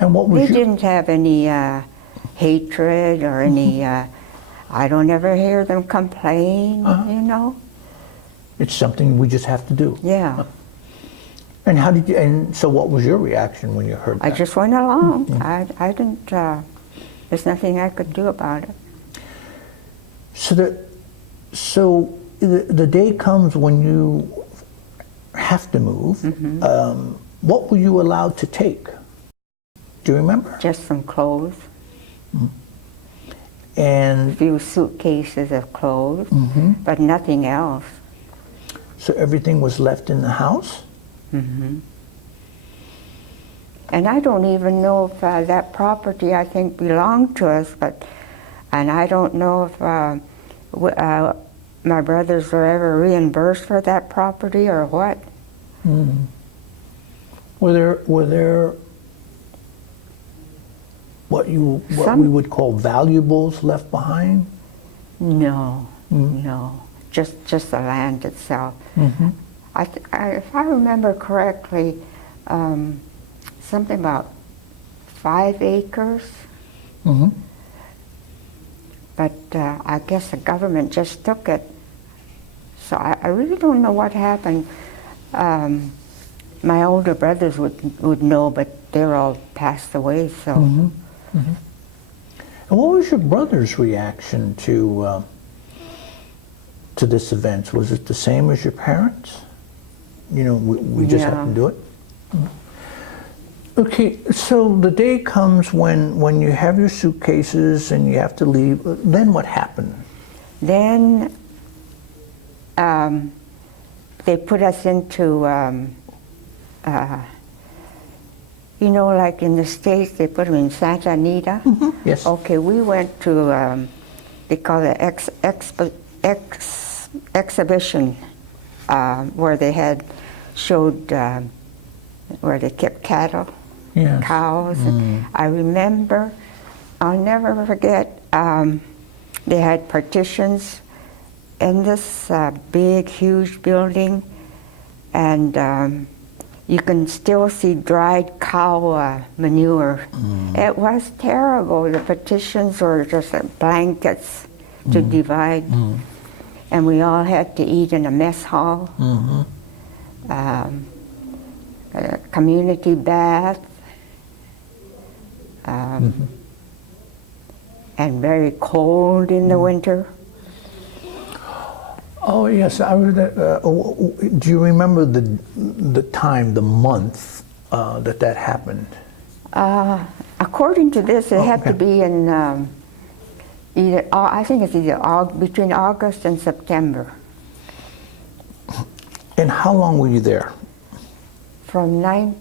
And what was They didn't have any hatred or any, I don't ever hear them complain, you know? It's something we just have to do. Yeah. And how did you, and so what was your reaction when you heard that? I just went along. I didn't, there's nothing I could do about it. So the day comes when you have to move. What were you allowed to take? Do you remember? Just some clothes. And A few suitcases of clothes, but nothing else. so everything was left in the house? And I don't even know if that property, I think, belonged to us, and I don't know if my brothers were ever reimbursed for that property or what. Were there what we would call valuables left behind? No, no, just the land itself. If I remember correctly, something about 5 acres. But I guess the government just took it. So I really don't know what happened. My older brothers would know, but they're all passed away, so. And what was your brother's reaction to this event? Was it the same as your parents? You know, we just have to do it? Okay, so the day comes when you have your suitcases and you have to leave. Then what happened? Then they put us into, you know, like in the States, they put them in Santa Anita. Yes. Okay, we went to, they call it exhibition, where they had showed, where they kept cattle. Yes. Cows. I remember, I'll never forget, they had partitions in this big, huge building, and you can still see dried cow manure. It was terrible. The partitions were just blankets to divide, and we all had to eat in a mess hall. A community bath. And very cold in the winter. Oh yes, I was. Do you remember the time, the month that happened? According to this, it had to be in either. I think it's either between August and September. And how long were you there? From I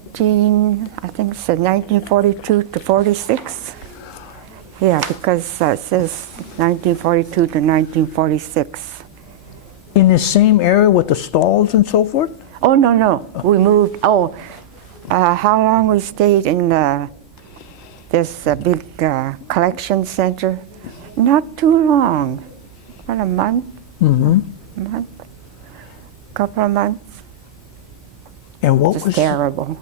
think it said 1942 to 46. Yeah, because it says 1942 to 1946. In the same area with the stalls and so forth? Oh, no. We moved, how long we stayed in this big collection center? Not too long. About a month. Couple of months. And what Just was terrible.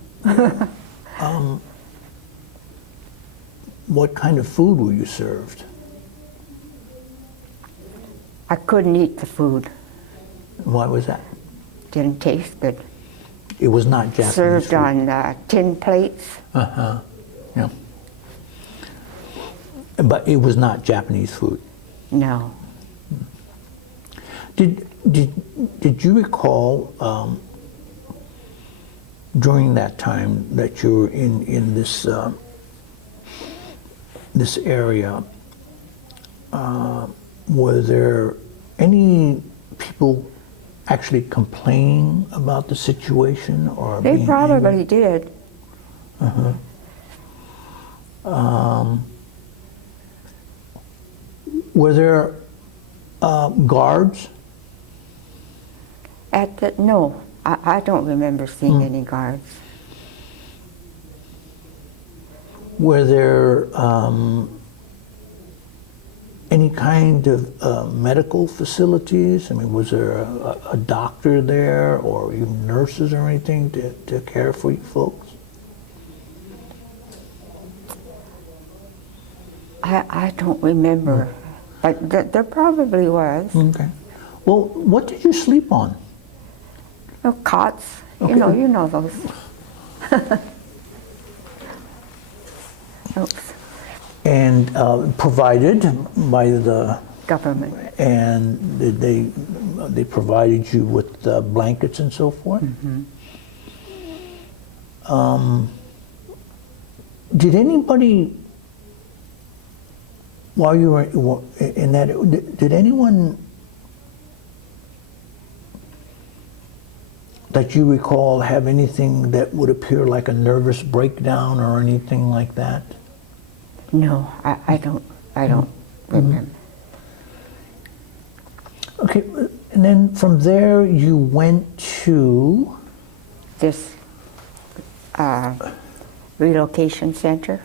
What kind of food were you served? I couldn't eat the food. Why was that? Didn't taste good. It was not Japanese Served food. on tin plates. Yeah. But it was not Japanese food. No. Did you recall during that time that you were in this this area? Were there any people actually complaining about the situation, or They being probably angry? did. Were there guards? No, I don't remember seeing any guards. Were there any kind of medical facilities? I mean, was there a doctor there, or even nurses or anything to care for you folks? I don't remember, but there probably was. Okay. Well, what did you sleep on? Oh, cots, Okay. you know those. Oops. And provided by the Government. and they provided you with blankets and so forth. Did anybody, while you were in that, did anyone that you recall have anything that would appear like a nervous breakdown or anything like that? No, I don't remember. Okay, and then from there you went to, This relocation center.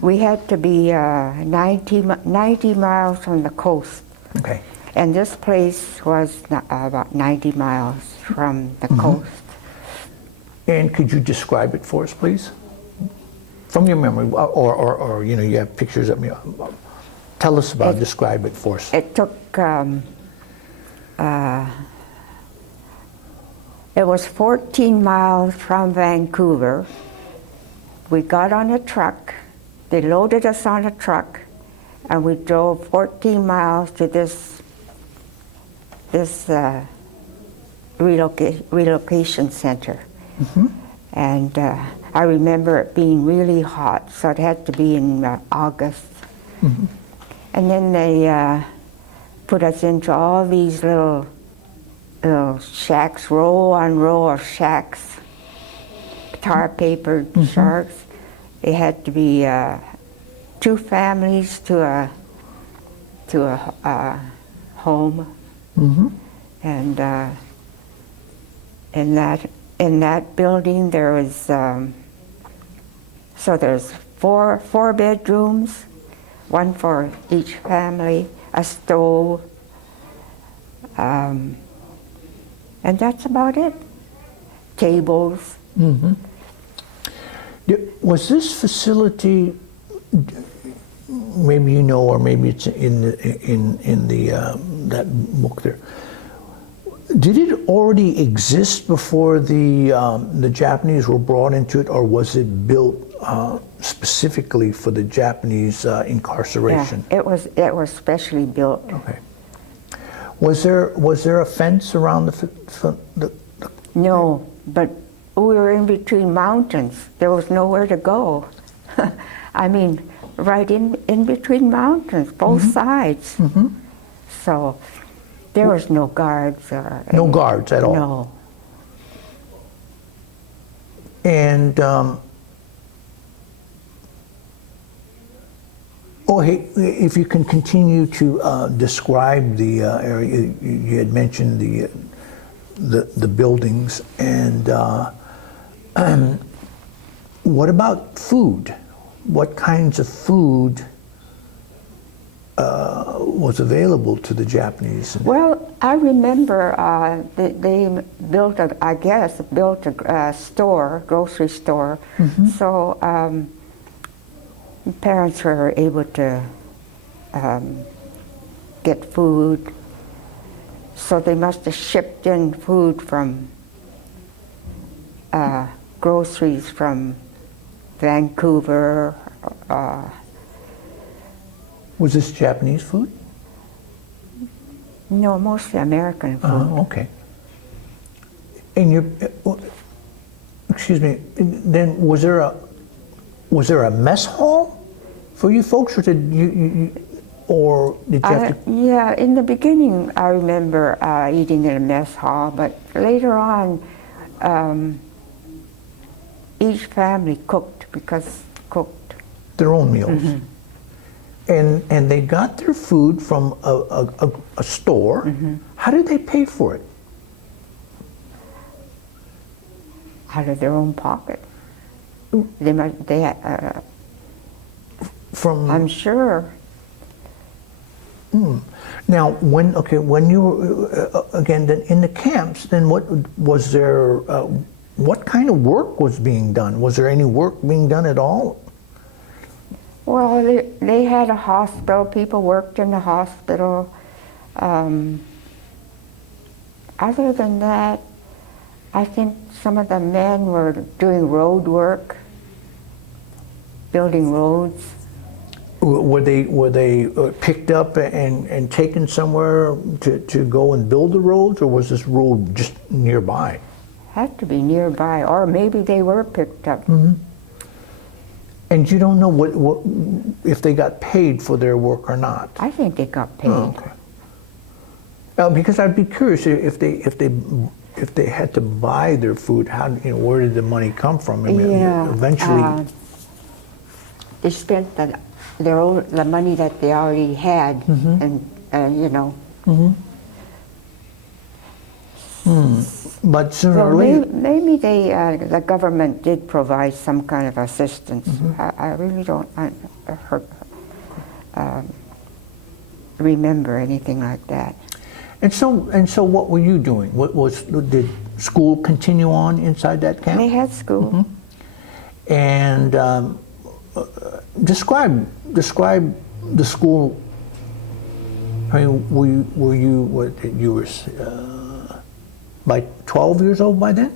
We had to be 90 miles from the coast, okay, and this place was about 90 miles from the coast. and could you describe it for us, please? From your memory, or you have pictures of me. Tell us about, describe it for us. It took, it was 14 miles from Vancouver. We got on a truck, they loaded us on a truck, and we drove 14 miles to this relocation center. And I remember it being really hot, so it had to be in August. And then they put us into all these little shacks, row on row of shacks, tar papered shacks. It had to be 2 families to a home, and in that building there was so there's four bedrooms, 1 for each family, a stove, and that's about it. Tables. Was this facility, maybe you know, or maybe it's in the that book there, did it already exist before the Japanese were brought into it, or was it built specifically for the Japanese incarceration? Yeah, it was specially built. Okay. Was there a fence around the No, but we were in between mountains. There was nowhere to go. I mean, right in between mountains, both sides. So there was no guards or no guards at all? No. And hey, if you can continue to describe the area, you had mentioned the buildings, and what about food? What kinds of food was available to the Japanese? Well, I remember they built a store, grocery store. So parents were able to get food. So they must have shipped in food from groceries from Vancouver. Was this Japanese food? No, mostly American food. Okay. And excuse me, then was there a mess hall for you folks, or did you have to? Yeah, in the beginning I remember eating in a mess hall, but later on each family cooked Their own meals. And they got their food from a store. How did they pay for it? out of their own pocket. From I'm sure. Now, when you were again then in the camps, then what was there? What kind of work was being done? Was there any work being done at all? Well, they had a hospital. People worked in the hospital. Other than that, I think some of the men were doing road work, building roads. Were they picked up and taken somewhere to go and build the roads, or was this road just nearby? Had to be nearby, or maybe they were picked up. Mm-hmm. And you don't know what if they got paid for their work or not? I think they got paid. Oh, okay. Because I'd be curious if they had to buy their food, how, where did the money come from? I mean, eventually they spent the money that they already had, and Mm-hmm. But sooner or later, maybe the government did provide some kind of assistance. I really don't remember anything like that. And so what were you doing? Did school continue on inside that camp? They had school. Mm-hmm. And describe the school. I mean, were you by 12 years old by then?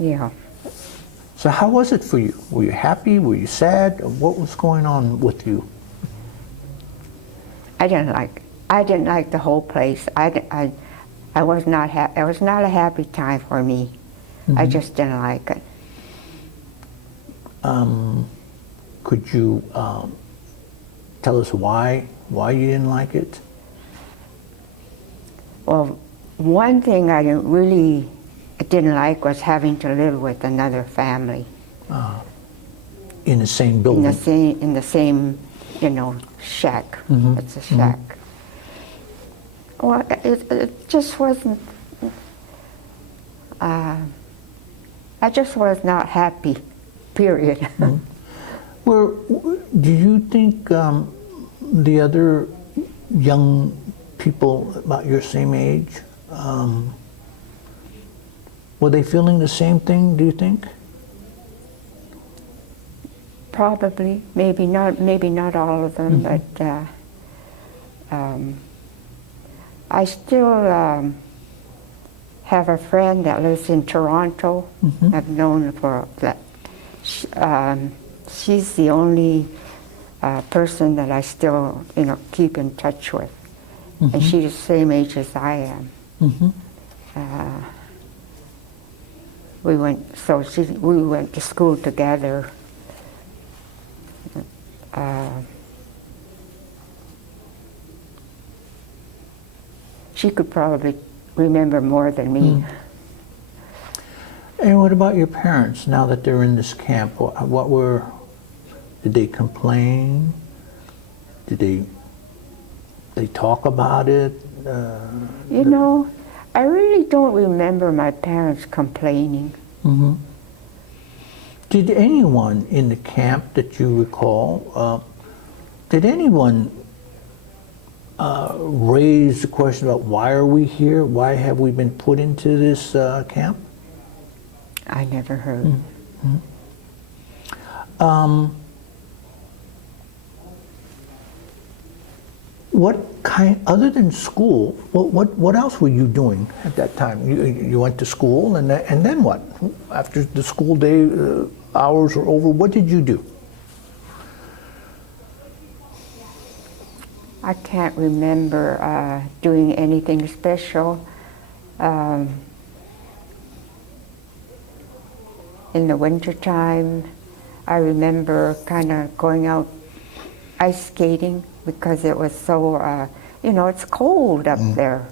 Yeah. So how was it for you? Were you happy? Were you sad? What was going on with you? I didn't like the whole place. I was not happy. It was not a happy time for me. I just didn't like it. Could you tell us why you didn't like it? Well, one thing I didn't like was having to live with another family. In the same building? In the same, shack. It's a shack. Well, it just wasn't, I just was not happy, period. Well, do you think the other young people about your same age, were they feeling the same thing, do you think? Probably, maybe not all of them, but I still have a friend that lives in Toronto. I've known her for that. She's the only person that I still, keep in touch with, and she's the same age as I am. We went to school together. She could probably remember more than me. And what about your parents now that they're in this camp? Did they complain? Did they talk about it? I really don't remember my parents complaining. Did anyone in the camp that you recall, did anyone raise the question about why are we here? Why have we been put into this camp? I never heard. What kind, other than school, what else were you doing at that time? You went to school, and then what? After the school day hours were over, what did you do? I can't remember doing anything special. In the wintertime, I remember kind of going out ice skating because it was so, it's cold up there.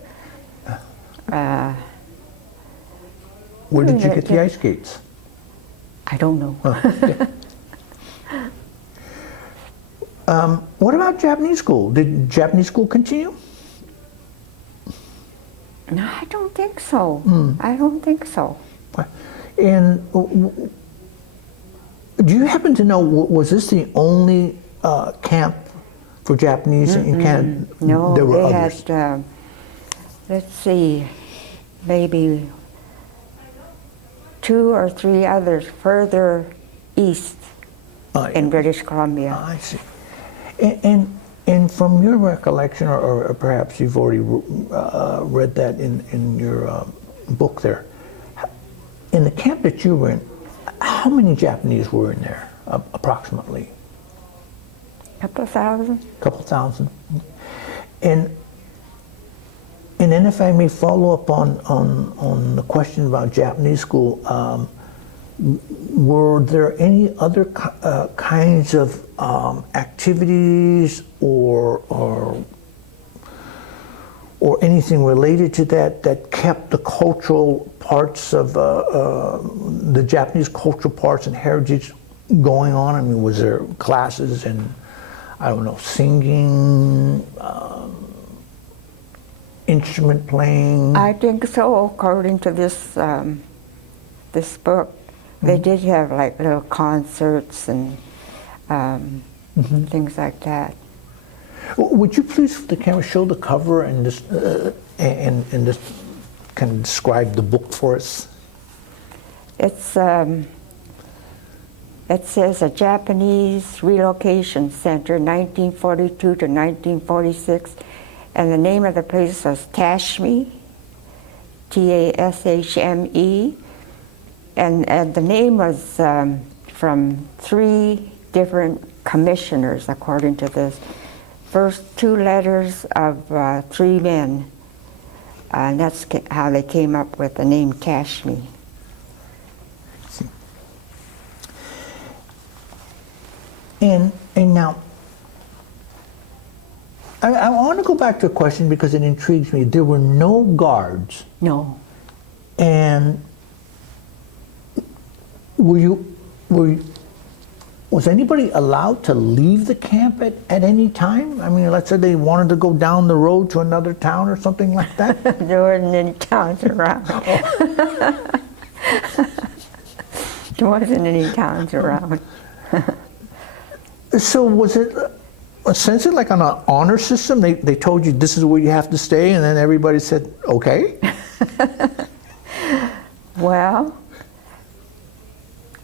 Where did you get the ice skates? I don't know. What about Japanese school? Did Japanese school continue? No, I don't think so. I don't think so. And do you happen to know, was this the only camp for Japanese in Canada? No, there were they others. had, let's see, maybe 2 or 3 others further east. in British Columbia. I see. And from your recollection, or perhaps you've already read that in your book there, in the camp that you were in, how many Japanese were in there, approximately? Couple thousand. Couple thousand. And then if I may follow up on the question about Japanese school, were there any other kinds of activities or anything related to that kept the cultural parts of the Japanese cultural parts and heritage going on? I mean, was there classes in, I don't know, singing, instrument playing? I think so, according to this this book. They did have like little concerts and things like that. Would you please, for the camera, show the cover and just and just kind of describe the book for us? It's it says a Japanese relocation center, 1942 to 1946, and the name of the place was Tashme, Tashme, and the name was from 3 different commissioners, according to this. First 2 letters of 3 men, and that's how they came up with the name Tashme. And now, I want to go back to a question because it intrigues me. There were no guards. No. And was anybody allowed to leave the camp at any time? I mean, let's say they wanted to go down the road to another town or something like that? There weren't any towns around. There wasn't any towns around. So was it essentially like on an honor system? They told you this is where you have to stay, and then everybody said, okay? Well,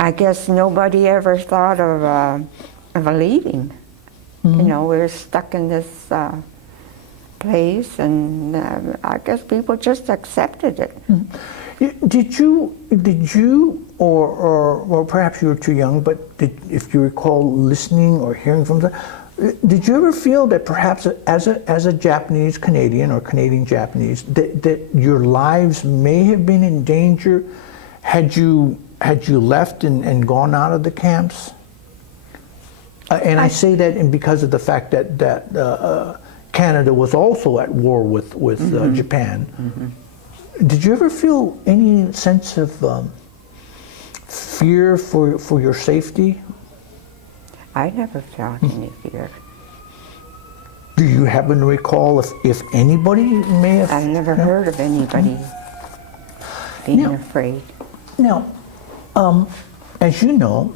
I guess nobody ever thought of leaving. Mm-hmm. You know, we're stuck in this place, and I guess people just accepted it. Mm-hmm. Did you, or perhaps you were too young, but if you recall listening or hearing from them, did you ever feel that perhaps as a Japanese Canadian or Canadian Japanese that your lives may have been in danger had you left and gone out of the camps? And I say that because of the fact that Canada was also at war with mm-hmm. Japan. Mm-hmm. Did you ever feel any sense of fear for your safety? I never felt any fear. Do you happen to recall if anybody may have? I've never heard of anybody being afraid. Now, as you know,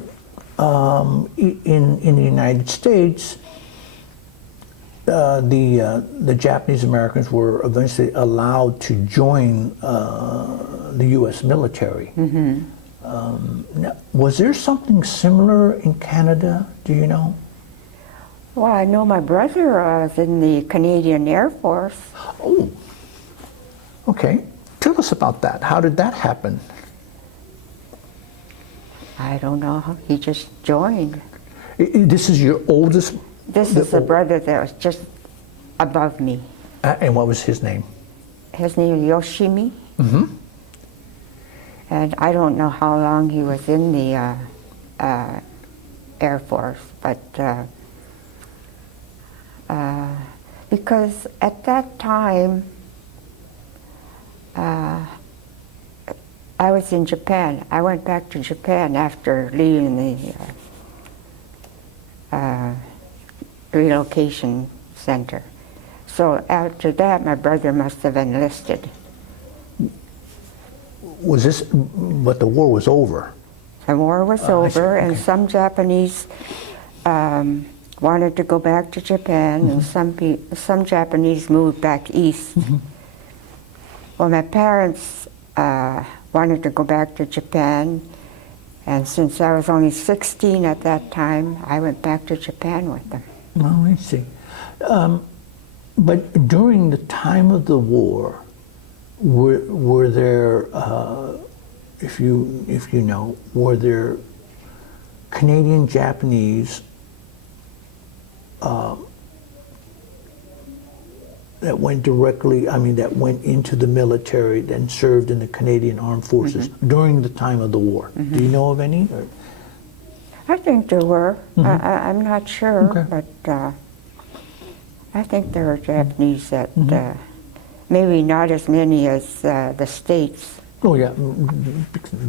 in the United States, the Japanese Americans were eventually allowed to join the U.S. military. Mm-hmm. Now, was there something similar in Canada? Do you know? Well, I know my brother was in the Canadian Air Force. Oh, okay. Tell us about that. How did that happen? I don't know. He just joined. This is your oldest? This is the brother that was just above me. And what was his name? His name is Yoshimi. Mm-hmm. And I don't know how long he was in the Air Force, but because at that time I was in Japan. I went back to Japan after leaving the relocation center. So after that, my brother must have enlisted. Was this, but the war was over? The war was over, okay. And some Japanese wanted to go back to Japan, mm-hmm. and some Japanese moved back east. Mm-hmm. Well, my parents wanted to go back to Japan, And since I was only 16 at that time, I went back to Japan with them. Oh, I see. But during the time of the war, were there, if you know, were there Canadian Japanese that went directly, that went into the military and served in the Canadian Armed Forces during the time of the war? Do you know of any? Or? I think there were. I'm not sure, Okay. but I think there were Japanese that maybe not as many as the States. Oh yeah,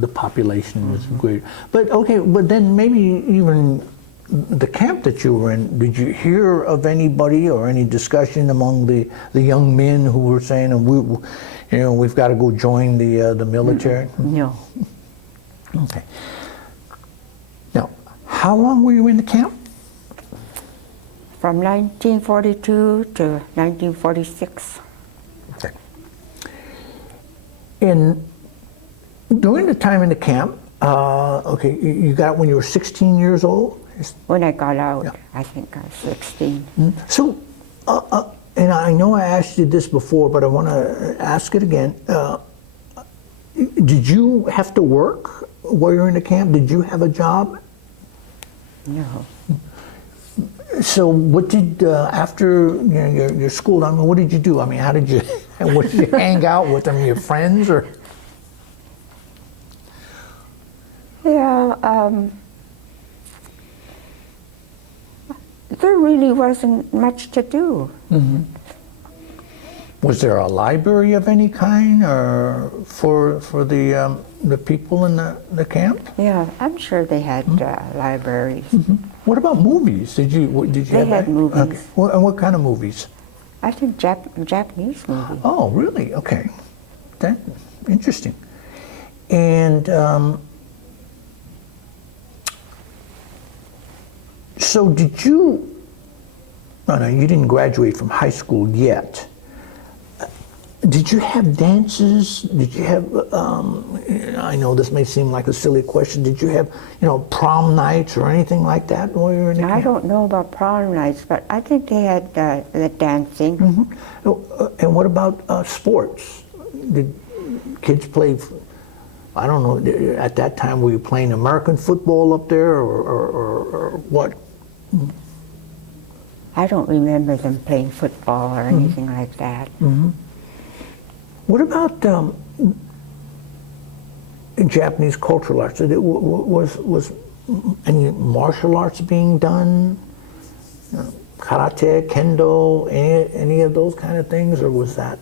the population was greater. But okay, but then maybe even the camp that you were in, did you hear of anybody or any discussion among the young men who were saying, we've got to go join the military? No. Okay. Now, how long were you in the camp? From 1942 to 1946. Okay. And during the time in the camp, you got when you were 16 years old? When I got out, Yeah. I think I was 16. So, and I know I asked you this before, but I want to ask it again. Did you have to work while you were in the camp? Did you have a job? No. So, what did after your school? What did you do? How did you? What did you hang out with? Your friends or? Yeah. There really wasn't much to do. Was there a library of any kind, or for the people in the camp? Yeah, I'm sure they had libraries. What about movies? Did you They have had movies. Okay. What kind of movies? I think Japanese movies. Oh, really? Okay, that's interesting. And so, did you? No, you didn't graduate from high school yet. Did you have dances? Did you have? I know this may seem like a silly question. Did you have, prom nights or anything like that while you were in the Now, I camp? don't know about prom nights, but I think they had the dancing. And what about sports? Did kids play? I don't know. At that time, were you playing American football up there, or what? I don't remember them playing football or anything like that. What about Japanese cultural arts? Was any martial arts being done? Karate, kendo, any of those kind of things, or was that?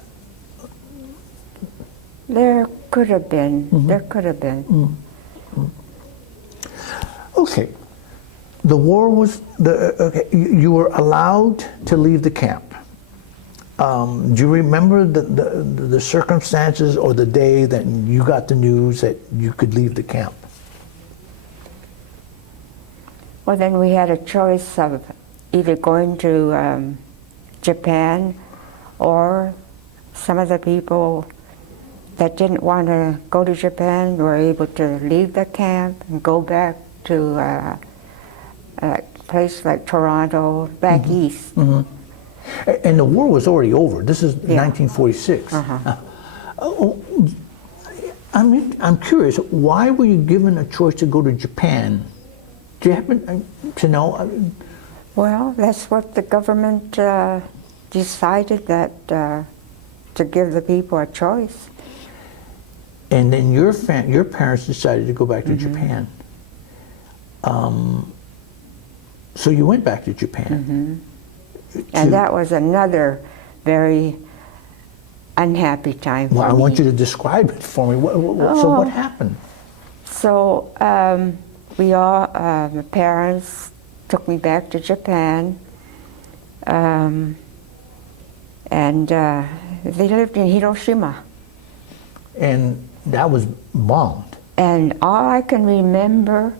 There could have been. There could have been. Okay. The war was okay. You were allowed to leave the camp. Do you remember the circumstances or the day that you got the news that you could leave the camp? Well, then we had a choice of either going to Japan, or some of the people that didn't want to go to Japan were able to leave the camp and go back to a place like Toronto, back east. And the war was already over. This is 1946. I'm curious. Why were you given a choice to go to Japan? Do you happen to know? Well, that's what the government decided, that to give the people a choice. And then your parents decided to go back to Japan. So you went back to Japan. And that was another very unhappy time for me. Well, I want you to describe it for me. So what happened? So my parents took me back to Japan, and they lived in Hiroshima. And that was bombed. And all I can remember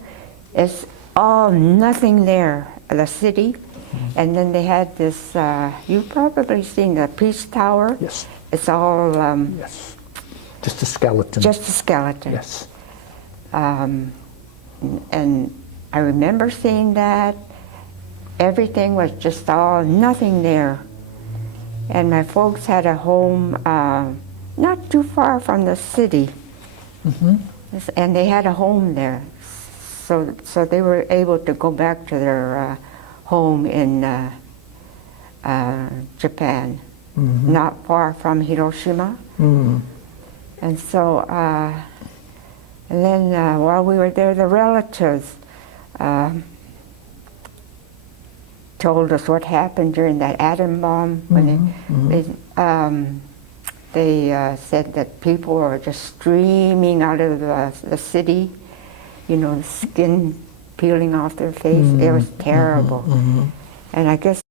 is nothing there, the city. And then they had this, you've probably seen the Peace Tower. Yes. It's all... Yes. Just a skeleton. Just a skeleton. Yes. And I remember seeing that. Everything was just all nothing there. And my folks had a home not too far from the city. And they had a home there. So they were able to go back to their home in Japan, not far from Hiroshima. And so, and then while we were there, the relatives told us what happened during that atom bomb. When they said that people were just streaming out of the city, you know, skin peeling off their face. It was terrible. And I guess